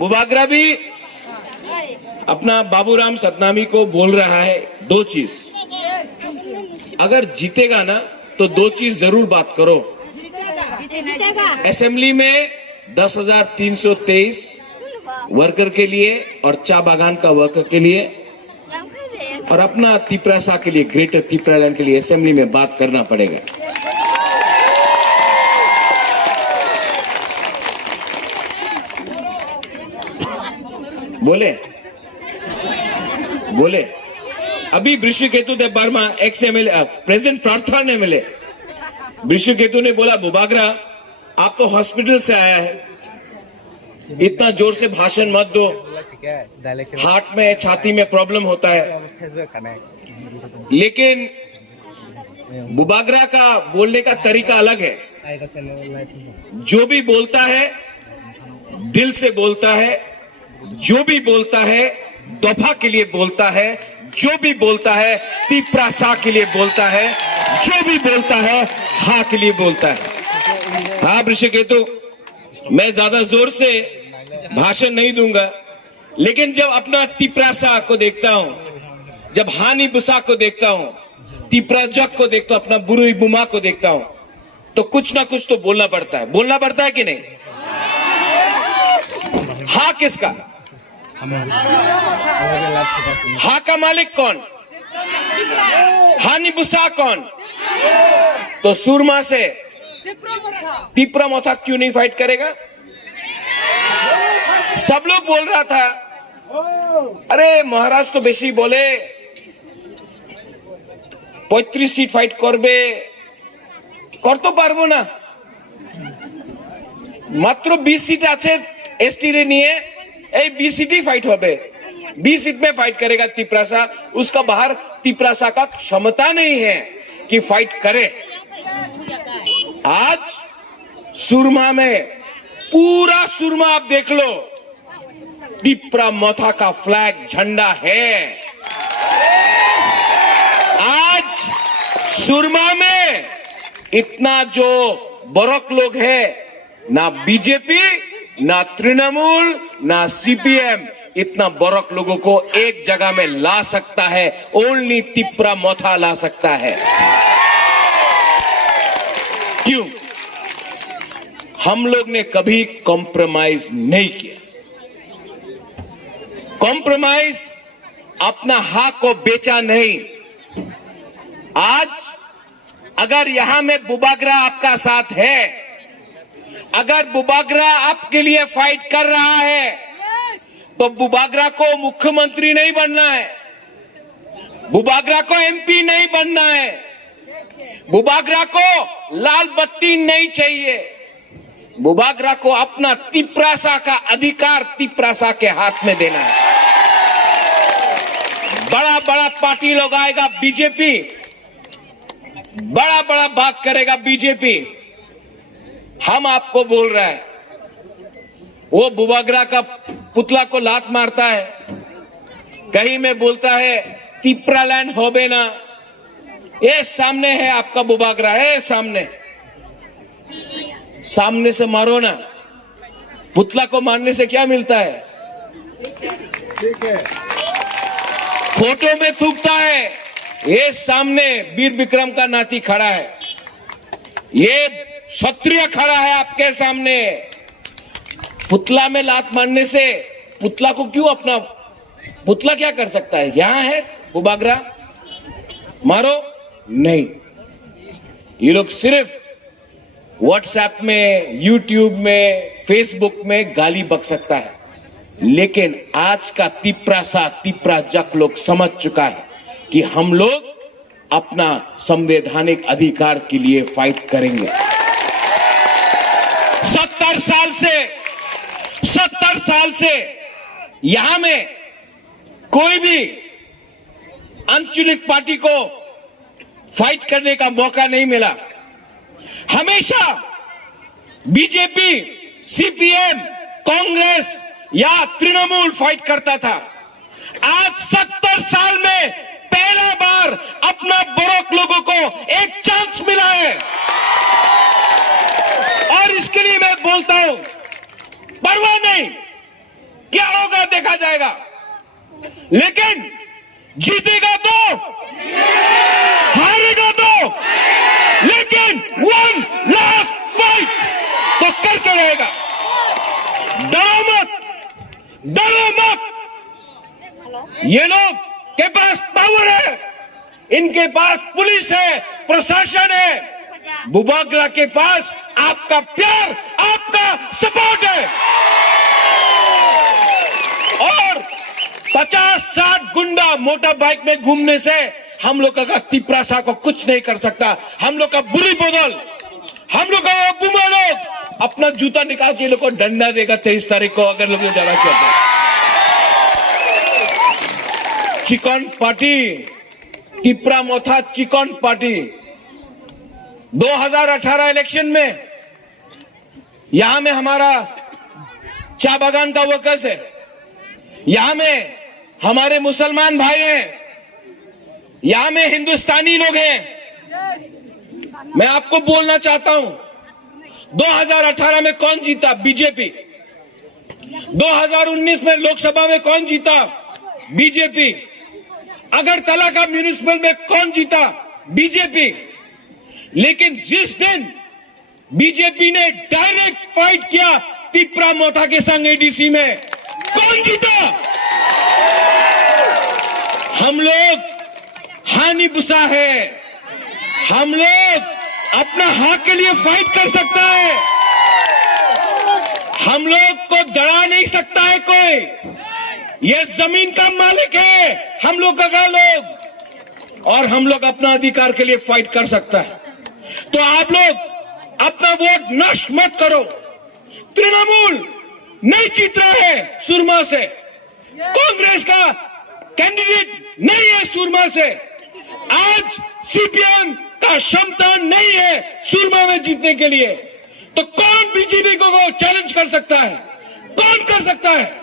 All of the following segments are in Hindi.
बुबागरा भी अपना बाबूराम सतनामी को बोल रहा है दो चीज, अगर जीतेगा ना तो दो चीज जरूर बात करो। असेंबली में 10,323 वर्कर के लिए और चा बागान का वर्कर के लिए और अपना तिपरासा के लिए, ग्रेटर तिपरालैंड के लिए असेंबली में बात करना पड़ेगा। बोले अभी वृषकेतु देव वर्मा एक्स एमएलए प्रेसिडेंट प्रार्थना ने मिले। वृषकेतु ने बोला बुबागरा आप तो हॉस्पिटल से आया है, इतना जोर से भाषण मत दो, हार्ट में छाती में प्रॉब्लम होता है। लेकिन बुबागरा का बोलने का तरीका अलग है, जो भी बोलता है दिल से बोलता है, जो भी बोलता है दफा के लिए बोलता है, जो भी बोलता है तिपरासा के लिए बोलता है, जो भी बोलता है हा के लिए बोलता है। हाँ वृषकेतु, मैं ज्यादा जोर से भाषण नहीं दूंगा, लेकिन जब अपना तिपरासा को देखता हूं, जब हानि बुसा को देखता हूं, तिपराजक को देखता हूं, अपना बुरुई बुमा को देखता हूं, तो कुछ ना कुछ तो बोलना पड़ता है। बोलना पड़ता है कि नहीं? हा किसका? हा का मालिक कौन? हानि बुसा कौन? तो सुरमा से तिपरा मोथा क्यों नहीं फाइट करेगा? सब लोग बोल रहा था अरे महाराज तो बेशी बोले 35 सीट फाइट करबे, कर तो पारबो ना, मात्र 20 सीट আছে एसटी रे নিয়ে এই 20 सीट फाइट होबे, 20 सीट में फाइट करेगा तिपरासा। उसका बाहर तिपरासा का क्षमता नहीं है कि फाइट करे। आज सुरमा में पूरा सुरमा आप देख लो, तिपरा मोथा का फ्लैग झंडा है। आज सुरमा में इतना जो बरक लोग है, ना बीजेपी, ना तृणमूल, ना सीपीएम इतना बरक लोगों को एक जगह में ला सकता है, ओनली तिपरा मोथा ला सकता है। क्यों? हम लोग ने कभी कॉम्प्रोमाइज नहीं किया। कॉम्प्रोमाइज अपना हक को बेचा नहीं। आज अगर यहां में बुबागरा आपका साथ है, अगर बुबागरा आपके लिए फाइट कर रहा है, तो बुबागरा को मुख्यमंत्री नहीं बनना है, बुबागरा को एमपी नहीं बनना है, बुबागरा को लाल बत्ती नहीं चाहिए। बुबागरा को अपना तिपरासा का अधिकार तिपरासा के हाथ में देना है। बड़ा बड़ा पार्टी लोग आएगा बीजेपी, बड़ा बड़ा बात करेगा बीजेपी। हम आपको बोल रहे हैं, वो बुबागरा का पुतला को लात मारता है, कहीं में बोलता है तिपरालैंड होबे ना। ये सामने है आपका बुबागरा, है सामने, सामने से मारो ना। पुतला को मारने से क्या मिलता है? ठीक है, फोटो में थूकता है। ये सामने वीर विक्रम का नाती खड़ा है, ये क्षत्रिय खड़ा है आपके सामने। पुतला में लात मारने से पुतला को क्यों अपना, पुतला क्या कर सकता है? यहां है बुबागरा, मारो नहीं। ये लोग सिर्फ व्हाट्सएप में, यूट्यूब में, फेसबुक में गाली बक सकता है, लेकिन आज का तिपरासा तिपराजक लोग समझ चुका है कि हम लोग अपना संवैधानिक अधिकार के लिए फाइट करेंगे। 70 साल से यहां में कोई भी आंचलिक पार्टी को फाइट करने का मौका नहीं मिला। हमेशा बीजेपी, सीपीएम, कांग्रेस या तृणमूल फाइट करता था। आज 70 साल में पहला बार अपना बरोक लोगों को एक चांस मिला है, और इसके लिए मैं बोलता हूं परवाह नहीं, देखा जाएगा, लेकिन जीतेगा तो, हारेगा तो, लेकिन वन लास्ट फाइट तो करके रहेगा। डरो मत, डरो मत। ये लोग के पास पावर है, इनके पास पुलिस है, प्रशासन है। बुबागला के पास आपका प्यार, आपका सपोर्ट है। और 50-60 गुंडा मोटर बाइक में घूमने से हम लोग का तिपरासा को कुछ नहीं कर सकता। हम लोग का बुरी बदल, हम लोग का गुमा लोग अपना जूता निकाल के लोग को डंडा देगा 23 तारीख को, अगर लोग ज्यादा किया तो। चिकन पार्टी, टिपरा मोथा चिकन पार्टी 2018 इलेक्शन में यहां में हमारा चा बागान का वर्कर्स है, यहां में हमारे मुसलमान भाई हैं, यहां में हिंदुस्तानी लोग हैं। मैं आपको बोलना चाहता हूं, 2018 में कौन जीता? बीजेपी। 2019 में लोकसभा में कौन जीता? बीजेपी। अगरतला का म्युनिसिपल में कौन जीता? बीजेपी। लेकिन जिस दिन बीजेपी ने डायरेक्ट फाइट किया तिपरा मोथा के संग एडीसी में, कौन जीता? हम लोग हानि बुसा है, हम लोग अपना हक के लिए फाइट कर सकता है, हम लोग को डरा नहीं सकता है कोई। ये जमीन का मालिक है हम लोग का लोग, और हम लोग अपना अधिकार के लिए फाइट कर सकता है। तो आप लोग अपना वोट नष्ट मत करो। तृणमूल नहीं जीत रहा है सुरमा से, कांग्रेस का कैंडिडेट नहीं है सुरमा से, आज सीपीएम का क्षमता नहीं है सुरमा में जीतने के लिए। तो कौन बीजेपी को चैलेंज कर सकता है? कौन कर सकता है?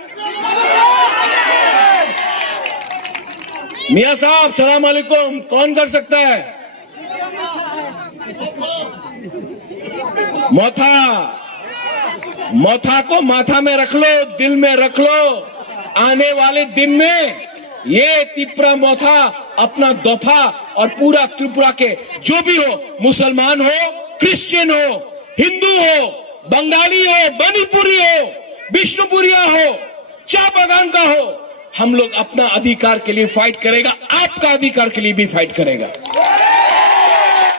मियां साहब सलाम अलैकुम, कौन कर सकता है? मोथा को माथा में रख लो, दिल में रख लो। आने वाले दिन में ये तिपरा मोथा अपना दफा और पूरा त्रिपुरा के जो भी हो, मुसलमान हो, क्रिश्चियन हो, हिंदू हो, बंगाली हो, मणिपुरी हो, विष्णुपुरिया हो, चा बागान का हो, हम लोग अपना अधिकार के लिए फाइट करेगा, आपका अधिकार के लिए भी फाइट करेगा।